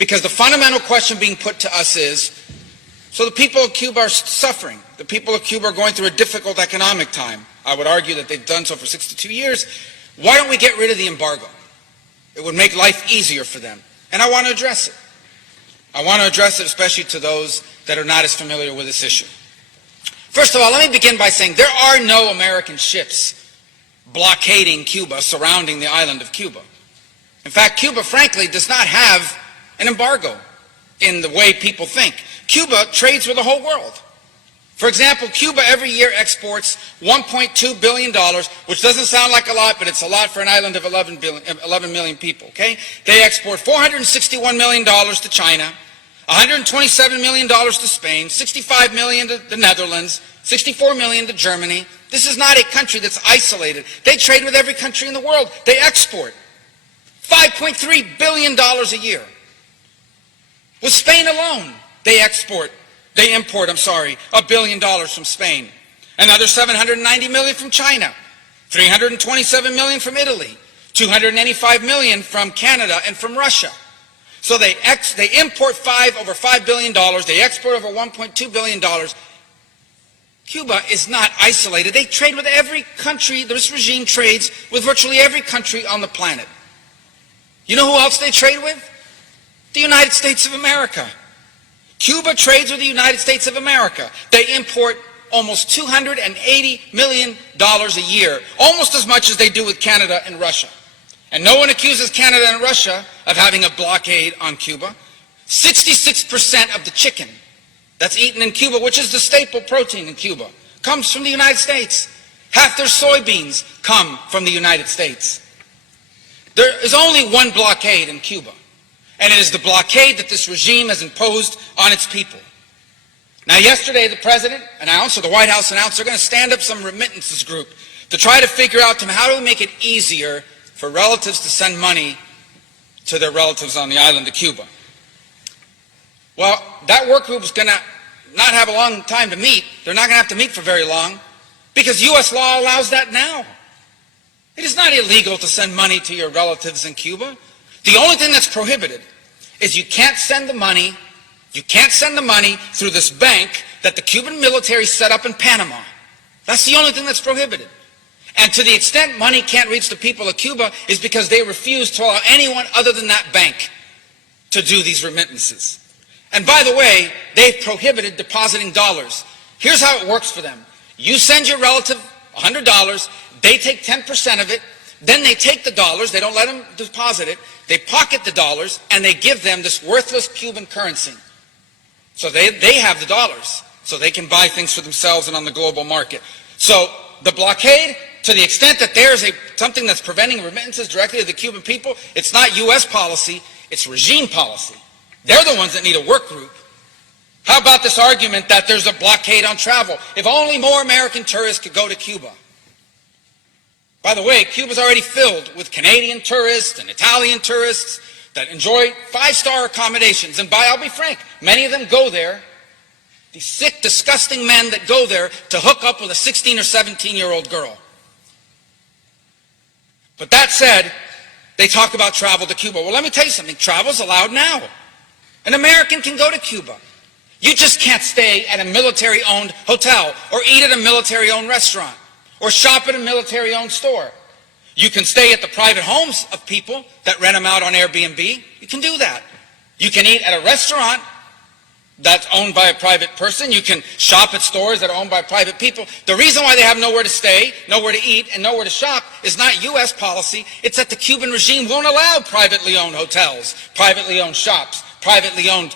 Because the fundamental question being put to us is, so the people of Cuba are suffering. The people of Cuba are going through a difficult economic time. I would argue that they've done so for 62 years. Why don't we get rid of the embargo? It would make life easier for them. And I want to address it. I want to address it especially to those that are not as familiar with this issue. First of all, let me begin by saying there are no American ships blockading Cuba, surrounding the island of Cuba. In fact, Cuba, frankly, does not have an embargo in the way people think. Cuba trades with the whole world. For example, Cuba every year exports $1.2 billion, which doesn't sound like a lot, but it's a lot for an island of 11 million people, okay? They export $461 million to China, $127 million to Spain, $65 million to the Netherlands, $64 million to Germany. This is not a country that's isolated. They trade with every country in the world. They export $5.3 billion a year. With Spain alone, they import, $1 billion from Spain. Another $790 million from China, $327 million from Italy, $285 million from Canada and from Russia. So they import over $5 billion, they export over $1.2 billion. Cuba is not isolated. They trade with every country. This regime trades with virtually every country on the planet. You know who else they trade with? The United States of America. Cuba trades with the United States of America. They import almost $280 million a year, almost as much as they do with Canada and Russia. And no one accuses Canada and Russia of having a blockade on Cuba. 66% of the chicken that's eaten in Cuba, which is the staple protein in Cuba, comes from the United States. Half their soybeans come from the United States. There is only one blockade in Cuba, and it is the blockade that this regime has imposed on its people. Now, yesterday the President announced, or the White House announced, they're going to stand up some remittances group to try to figure out how do we make it easier for relatives to send money to their relatives on the island of Cuba. Well, that work group is going to not have a long time to meet. They're not going to have to meet for very long because U.S. law allows that now. It is not illegal to send money to your relatives in Cuba. The only thing that's prohibited is you can't send the money through this bank that the Cuban military set up in Panama. That's the only thing that's prohibited. And to the extent money can't reach the people of Cuba is because they refuse to allow anyone other than that bank to do these remittances. And by the way, they've prohibited depositing dollars. Here's how it works for them. You send your relative $100, they take 10% of it, then they take the dollars, they don't let them deposit it, they pocket the dollars, and they give them this worthless Cuban currency. So they have the dollars, so they can buy things for themselves and on the global market. So the blockade, to the extent that there's something that's preventing remittances directly to the Cuban people, it's not U.S. policy, it's regime policy. They're the ones that need a work group. How about this argument that there's a blockade on travel? If only more American tourists could go to Cuba. By the way, Cuba's already filled with Canadian tourists and Italian tourists that enjoy five-star accommodations. And I'll be frank, many of them go there, these sick, disgusting men that go there to hook up with a 16 or 17-year-old girl. But that said, they talk about travel to Cuba. Well, let me tell you something. Travel's allowed now. An American can go to Cuba. You just can't stay at a military-owned hotel or eat at a military-owned restaurant or shop at a military-owned store. You can stay at the private homes of people that rent them out on Airbnb. You can do that. You can eat at a restaurant that's owned by a private person. You can shop at stores that are owned by private people. The reason why they have nowhere to stay, nowhere to eat, and nowhere to shop is not U.S. policy. It's that the Cuban regime won't allow privately owned hotels, privately owned shops, privately owned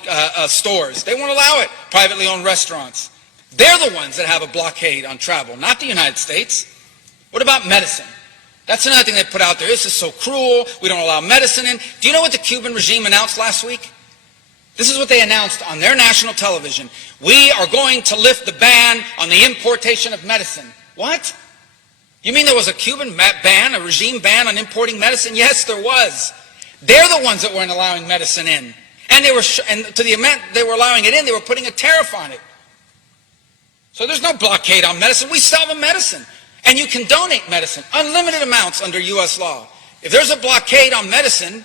stores. They won't allow it, privately owned restaurants. They're the ones that have a blockade on travel, not the United States. What about medicine? That's another thing they put out there. This is so cruel. We don't allow medicine in. Do you know what the Cuban regime announced last week? This is what they announced on their national television. We are going to lift the ban on the importation of medicine. What? You mean there was a Cuban ban, a regime ban on importing medicine? Yes, there was. They're the ones that weren't allowing medicine in. And to the amount they were allowing it in, they were putting a tariff on it. So there's no blockade on medicine. We sell the medicine. And you can donate medicine, unlimited amounts under U.S. law. If there's a blockade on medicine,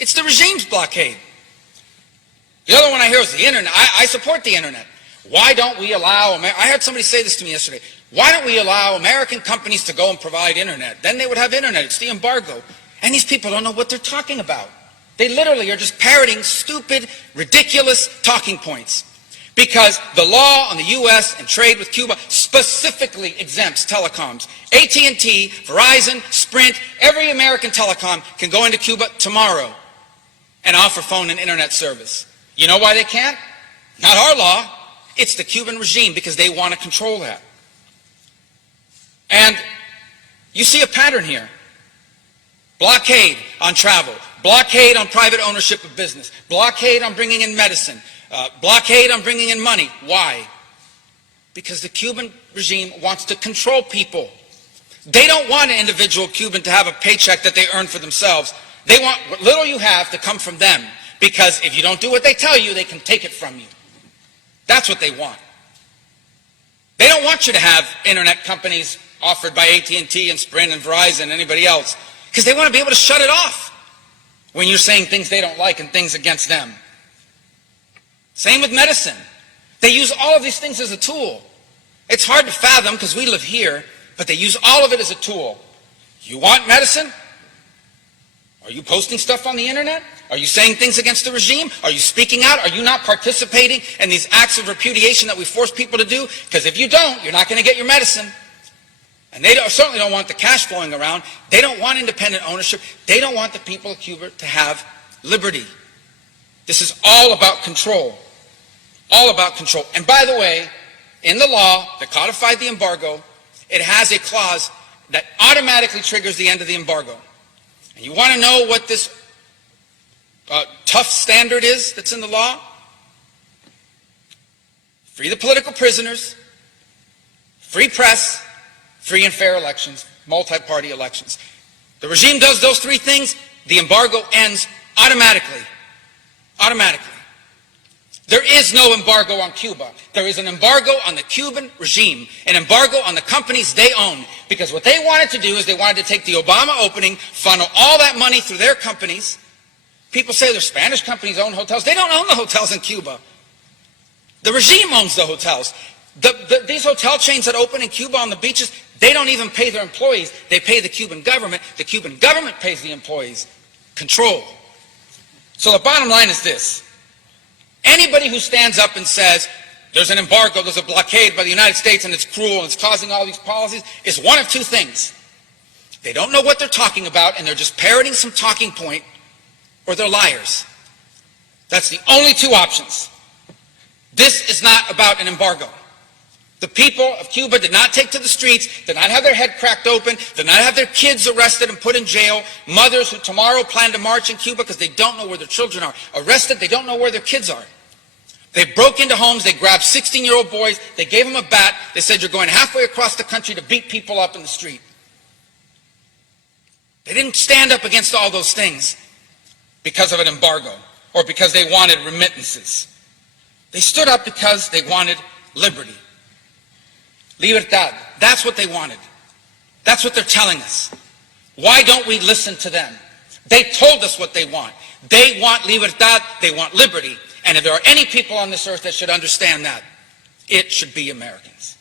it's the regime's blockade. The other one I hear is the internet. I support the internet. Why don't we allow, I heard somebody say this to me yesterday, why don't we allow American companies to go and provide internet? Then they would have internet. It's the embargo. And these people don't know what they're talking about. They literally are just parroting stupid, ridiculous talking points. Because the law on the U.S. and trade with Cuba specifically exempts telecoms. AT&T, Verizon, Sprint, every American telecom can go into Cuba tomorrow and offer phone and internet service. You know why they can't? Not our law. It's the Cuban regime, because they want to control that. And you see a pattern here. Blockade on travel. Blockade on private ownership of business. Blockade on bringing in medicine. Blockade on bringing in money. Why? Because the Cuban regime wants to control people. They don't want an individual Cuban to have a paycheck that they earn for themselves. They want what little you have to come from them. Because if you don't do what they tell you, they can take it from you. That's what they want. They don't want you to have internet companies offered by AT&T and Sprint and Verizon and anybody else. Because they want to be able to shut it off when you're saying things they don't like and things against them. Same with medicine. They use all of these things as a tool. It's hard to fathom because we live here, but they use all of it as a tool. You want medicine? Are you posting stuff on the internet? Are you saying things against the regime? Are you speaking out? Are you not participating in these acts of repudiation that we force people to do? Because if you don't, you're not going to get your medicine. And they certainly don't want the cash flowing around. They don't want independent ownership. They don't want the people of Cuba to have liberty. This is all about control. All about control. And by the way, in the law that codified the embargo, it has a clause that automatically triggers the end of the embargo. And you want to know what this tough standard is that's in the law? Free the political prisoners, free press, free and fair elections, multi-party elections. The regime does those three things, the embargo ends automatically. Automatically. There is no embargo on Cuba. There is an embargo on the Cuban regime, an embargo on the companies they own. Because what they wanted to do is they wanted to take the Obama opening, funnel all that money through their companies. People say their Spanish companies own hotels. They don't own the hotels in Cuba. The regime owns the hotels. These hotel chains that open in Cuba on the beaches, they don't even pay their employees. They pay the Cuban government. The Cuban government pays the employees. Control. So the bottom line is this. Anybody who stands up and says, there's an embargo, there's a blockade by the United States and it's cruel and it's causing all these policies, is one of two things. They don't know what they're talking about and they're just parroting some talking point, or they're liars. That's the only two options. This is not about an embargo. The people of Cuba did not take to the streets, did not have their head cracked open, did not have their kids arrested and put in jail, mothers who tomorrow plan to march in Cuba because they don't know where their children are, arrested, they don't know where their kids are. They broke into homes, they grabbed 16-year-old boys, they gave them a bat, they said you're going halfway across the country to beat people up in the street. They didn't stand up against all those things because of an embargo or because they wanted remittances. They stood up because they wanted liberty. Libertad. That's what they wanted. That's what they're telling us. Why don't we listen to them? They told us what they want. They want libertad, they want liberty. And if there are any people on this earth that should understand that, it should be Americans.